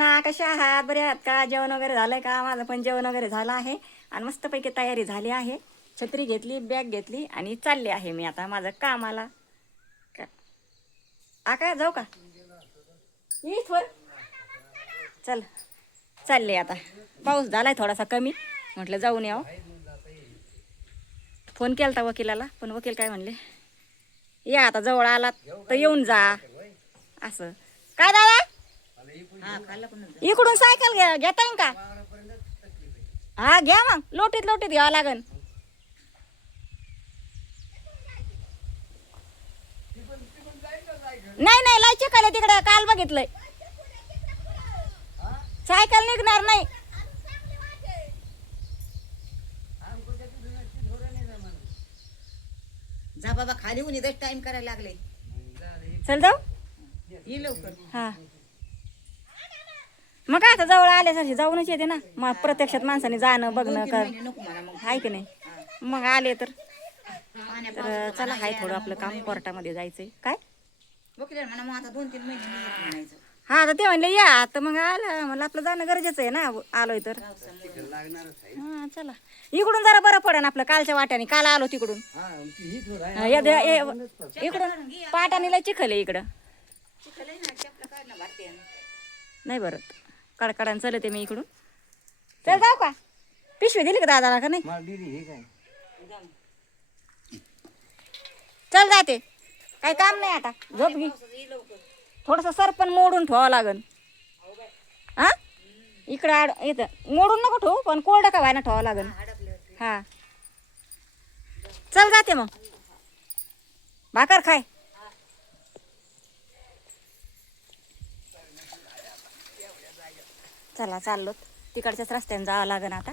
कशा आहात? बरे आहात का? जेवण वगैरे झालंय का? माझं पण जेवण वगैरे झालं आहे आणि मस्तपैकी तयारी झाली आहे. छत्री घेतली, बॅग घेतली आणि चालले आहे मी आता माझं कामाला. काय जाऊ का? वर चल, चालले आता. पाऊस झालाय थोडासा कमी, म्हटलं जाऊन यावं. फोन केला होता वकिलाला, पण वकील काय म्हणले, या आता जवळ आलात तर येऊन जा असं. काय दादा, इकडून सायकल घेता येईन का? हा घ्या मग, लोटीत लोटीत घ्यावं लागन. नाही नाही, लायचे का तिकडे? काल बघितलंय, सायकल निघणार नाही. जा बाबा खाली होऊन इथं टाइम करायला लागले. चल जाऊ. ये लवकर. हा मग काय आता जवळ आल्यासारखी जाऊनच येते ना. मग प्रत्यक्षात माणसाने जाणं बघणं कर, नको मला मग आहे की नाही? मग आले तर चला, हाय थोडं आपलं काम कोर्टामध्ये जायचंय. काय वकील म्हणा मग आता 2-3 महिने नाही येत म्हणायचं. हा, तर ते म्हणले या आता, मग आलं मला आपलं जाणं गरजेचं आहे ना. आलोय तर हा चला, इकडून जरा बरं पडेल आपलं. कालच्या वाट्याने काल आलो तिकडून, इकडून पाटाणीला चिखल आहे इकडं. नाही बरं, कडकडान चलते मी इकडून. चल जाऊ का? पिशवी दिली का दादाला का नाही? चल जाते, काही काम नाही आता. झोप घे. थोडस सरपण मोडून ठेवावं लागन. हा इकडं इथं मोडून नको ठेवू, पण कोरडं का व्हायना ठेवावं लागन. हा चल जाते मग, भाकर खाय. चला चाललो, तिकडच्याच रस्त्याने जावं लागन आता.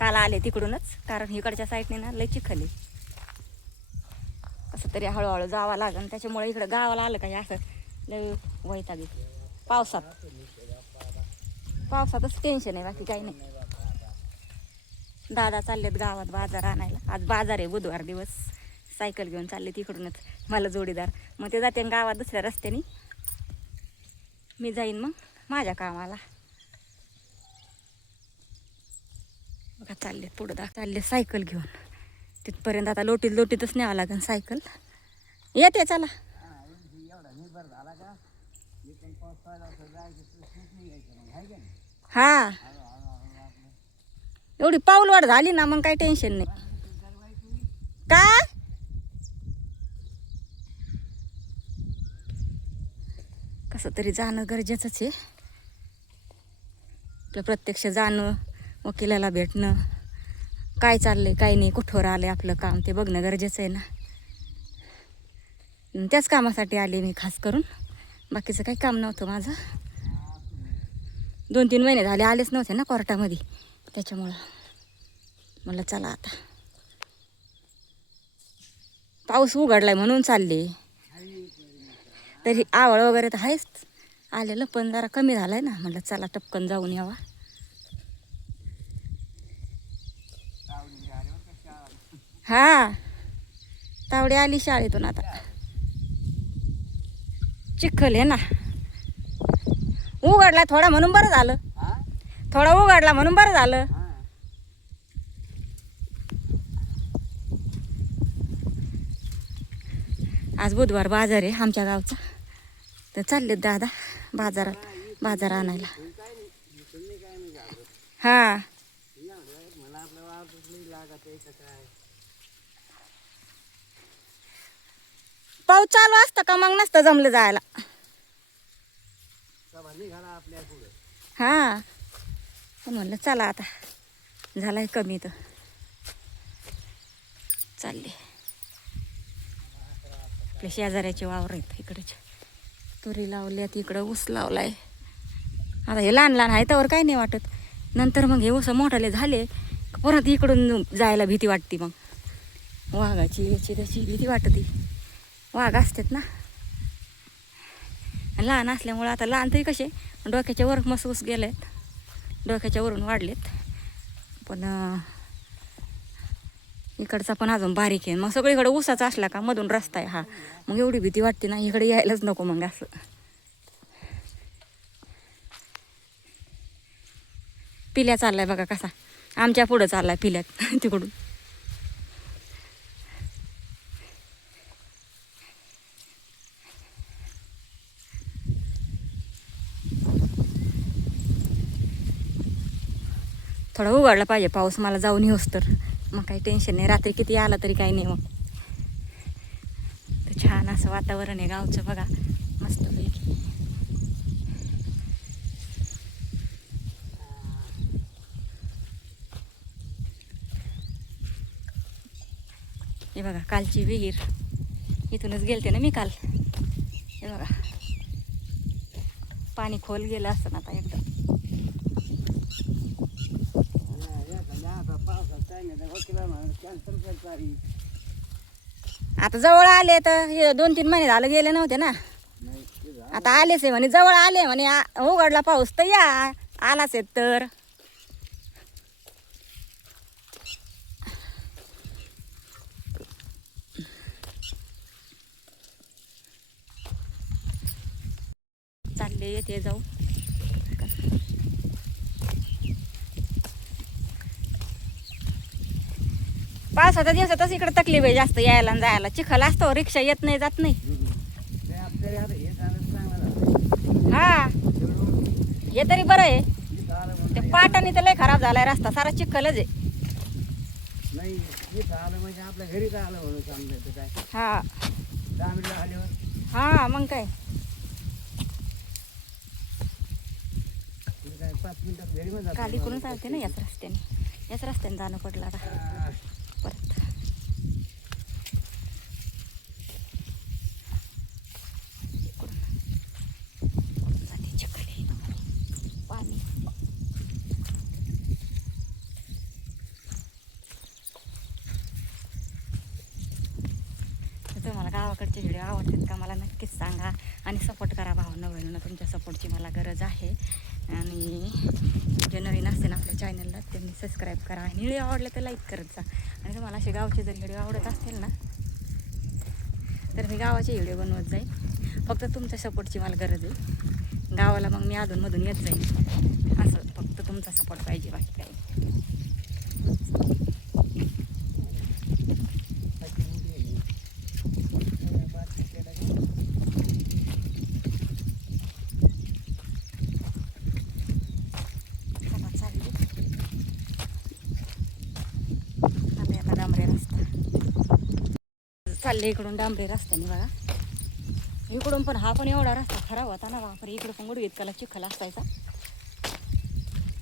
काल आले तिकडूनच, कारण इकडच्या साईडने ना लय चिखल आहे. असं तरी हळूहळू जावं लागन, त्याच्यामुळे इकडं गावाला आलं काही असं लय वैताग येते. पावसातच टेन्शन आहे, बाकी काही नाही. दादा चाललेत गावात बाजार आणायला. आज बाजार आहे, बुधवार दिवस. सायकल घेऊन चालले तिकडूनच, मला जोडीदार. मग ते जाते गावात दुसऱ्या रस्त्याने, मी जाईन मग माझ्या कामाला. बघा चालले पुढं चालले सायकल घेऊन तिथपर्यंत. आता लोटीत लोटीतच न्यावं लागेल सायकल. येते चला. हा, एवढी पाऊलवाड झाली ना, मग काही टेन्शन नाही. का कसं तरी जाणं गरजेचंच आहे. आपलं प्रत्यक्ष जाणं, वकिलाला भेटणं, काय चाललंय काय नाही, कुठवर आलंय आपलं काम, ते बघणं गरजेचं आहे ना. त्याच कामासाठी आले मी खास करून, बाकीचं काही काम नव्हतं माझं. 2-3 महिने झाले आलेच नव्हते ना कोर्टामध्ये, त्याच्यामुळं म्हणलं चला आता. पाऊस उघडलाय म्हणून चालले. तरी आवळ वगैरे तर आहेच आलेलं, पण जरा कमी झालाय ना. म्हणलं चला टपकन जाऊन यावा. हा, तावडी आली शाळेतून आता. चिखल आहे ना, उघडला थोडा म्हणून बरं झालं. थोडा उघडला म्हणून बरं झालं. आज बुधवार बाजार आहे आमच्या गावचा, तर चाललेत दादा बाजार आणायला. हा, पाऊस चालू असता का मग नसतं जमलं जायला. हा, म्हणलं चला आता झालाय कमी तर चालले. आपल्या शेजाऱ्याचे वावर आहेत इकडेच, तुरी लावल्यात, इकडं ऊस लावलाय. आता हे लहान लहान आहे त्यावर काही नाही वाटत, नंतर मग हे ऊस मोठाले झाले परत इकडून जायला भीती वाटते. मग वाघाची याची त्याची भीती वाटते. वाघ असतात ना लहान असल्यामुळं. आता लहान तरी कसे डोक्याच्या वर मस्त ऊस गेलेत, डोक्याच्या वरून वाढलेत, पण इकडचा पण अजून बारीक आहे. मग सगळीकडे ऊसाचा असला का मधून रस्ता आहे हा, मग एवढी भीती वाटते ना, इकडे यायलाच नको मग असं. पिल्या चाललाय बघा कसा, आमच्या पुढं चाललाय पिल्यात तिकडून. थोडा उघडला पाहिजे पाऊस, मला जाऊन येऊस तर मग काही टेन्शन नाही. रात्री किती आला तरी काही नाही. मग तर छान असं वातावरण आहे गावचं बघा, मस्तपैकी. हे बघा कालची विहीर, इथूनच गेलते ना मी काल. हे बघा पाणी खोल गेलं असतं ना आता एकदम. आता जवळ आले तर हे 2-3 महिने झालं गेले नव्हते ना, आता आलेच आहे म्हणे, जवळ आले म्हणे. उघडला पाऊस तर या, आलाच आहे तर. चालले येते जाऊ. पावसाच्या दिवसातच इकडे तकलीफ आहे जास्त यायला आणि जायला. चिखल असतो, रिक्षा येत नाही, जात नाही. हा हे तरी बरं आहे. ते पाटाने तर लय खराब झालाय रस्ता, सारा चिखलच आहे. आपल्या घरी काय आलं म्हणून समजायचं काय. हा 10 मिनिटं आल्यावर हा मग काय 5 मिनिटात घरी मग काल इकडून चालते ना याच रस्त्याने जाणं पडलं आता परत. जाते चिखल आहे, पाणी. तुम्हाला गावाकडचे व्हिडिओ आवडतात का मला नक्कीच सांगा आणि सपोर्ट करा भावांना बहिणींना. तुमच्या सपोर्टची मला गरज आहे. आणि जे नवीन असते ना आपल्या चॅनलला त्यांनी सबस्क्राईब करा आणि व्हिडिओ आवडले तर लाईक करत जा. आणि तुम्हाला असे गावचे जर व्हिडिओ आवडत असतील ना तर मी गावाचे व्हिडिओ बनवत जाईल. फक्त तुमच्या सपोर्टची मला गरज आहे. गावाला मग मी अधूनमधून येत जाईल. असं फक्त तुमचा सपोर्ट पाहिजे, बाकी काही. चालले इकडून डांबरे रस्त्याने बघा. इकडून पण हा पण एवढा रस्ता खराब होता ना बापरे. इकडं पण गुडघे इतकाला चिखल असायचा,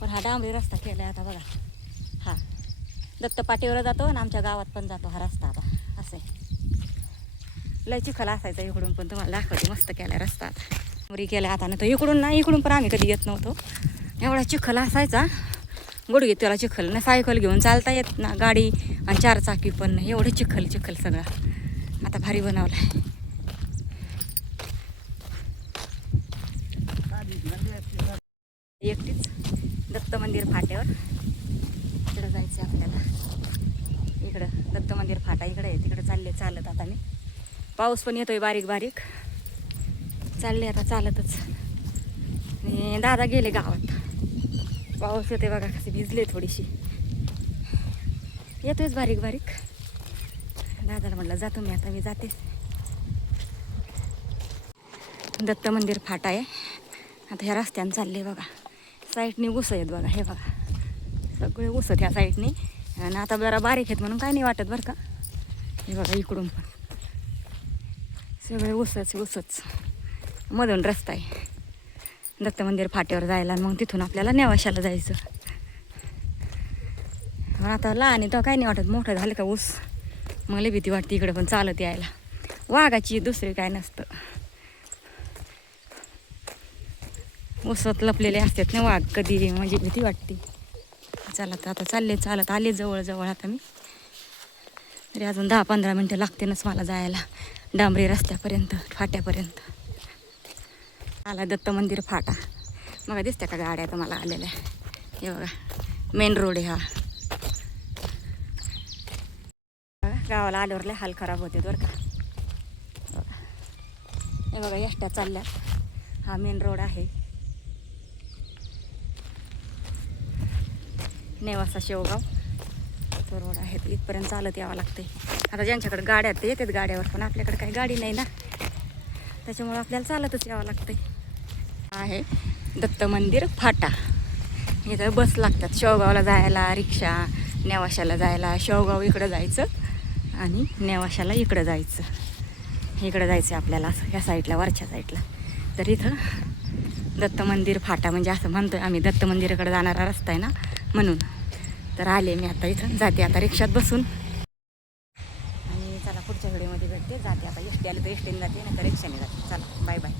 पण हा डांबरे रस्ता केलाय आता बघा. हा दत्तपाटीवर जातो आणि आमच्या गावात पण जातो हा रस्ता आता. असं लय चिखल असायचा इकडून, पण तुम्हाला दाखवते मस्त केलाय रस्ता आता. मुरी केलाय आता. नाही तर इकडून पण आम्ही कधी येत नव्हतो. एवढा चिखल असायचा, गुडघे त्याला चिखल ना. सायकल घेऊन चालता येत ना, गाडी आणि 4 चाकी पण नाही. एवढं चिखल सगळं आता भारी बनवलाय. एकटीच दत्त मंदिर फाट्यावर इकडं जायचं आपल्याला. इकडं दत्त मंदिर फाटा इकडे आहे, तिकडे चालले चालत आता मी. पाऊस पण येतोय बारीक बारीक. चालले आता चालतच. आणि दादा गेले गावात. पाऊस येते बघा, कसे भिजले थोडीशी. येतोयच बारीक बारीक. दादाला म्हटलं जातो मी आता. मी जाते. दत्त मंदिर फाटा आहे आता. ह्या रस्त्याने चालले बघा. साईडनी ऊस आहेत बघा. हे बघा सगळे ऊस ह्या साईडनी. आणि आता जरा बारीक आहेत म्हणून काय नाही वाटत बरं का. हे बघा इकडून पण सगळे ऊसच मधून रस्ता आहे दत्त मंदिर फाट्यावर जायला. आणि मग तिथून आपल्याला नेवाशाला जायचं. आता लहान आहे तर काही नाही वाटत, मोठं झालं का ऊस मग लई भीती वाटते इकडे पण चालत यायला. वाघाची दुसरी काय नसतं. ऊसात लपलेले असतात ना वाघ कधी, म्हणजे भीती वाटते. चला तर आता चालले चालत आले जवळ आता मी. तरी अजून 10-15 मिनटं लागतेनच मला जायला डांबरी रस्त्यापर्यंत, फाट्यापर्यंत. आला दत्त मंदिर फाटा. मग दिसत्या का गाड्या तुम्हाला आलेल्या. हे बघा मेन रोड आहे हा. गावाला आल्यावर लय हाल खराब होते बरं का. हे बघा एसट्या चालल्यात. हा मेन रोड आहे. नेवासा शेवगाव तो रोड आहे. तर इथपर्यंत चालत यावं लागते. आता ज्यांच्याकडे गाड्या आहेत ते येतात गाड्यावर, पण आपल्याकडे काही गाडी नाही ना, त्याच्यामुळे आपल्याला चालतच यावं लागते. आहे दत्त मंदिर फाटा. इथं बस लागतात शेवगावला जायला, रिक्षा, नेवाशाला जायला. शेवगाव इकडं जायचं आणि नेवाशाला इकडं जायचं. इकडं जायचं आपल्याला असं ह्या साईडला, वरच्या साईडला. तर इथं दत्त मंदिर फाटा म्हणजे असं म्हणतोय आम्ही, दत्त मंदिराकडे जाणारा रस्ता आहे ना म्हणून. तर आले मी आता इथं, जाते आता रिक्षात बसून. आणि चला पुढच्या व्हिडिओमध्ये भेटते. जाते आता, एस टी आलं तर एस टीने जाते, नाही तर रिक्षाने जाते. चला बाय बाय.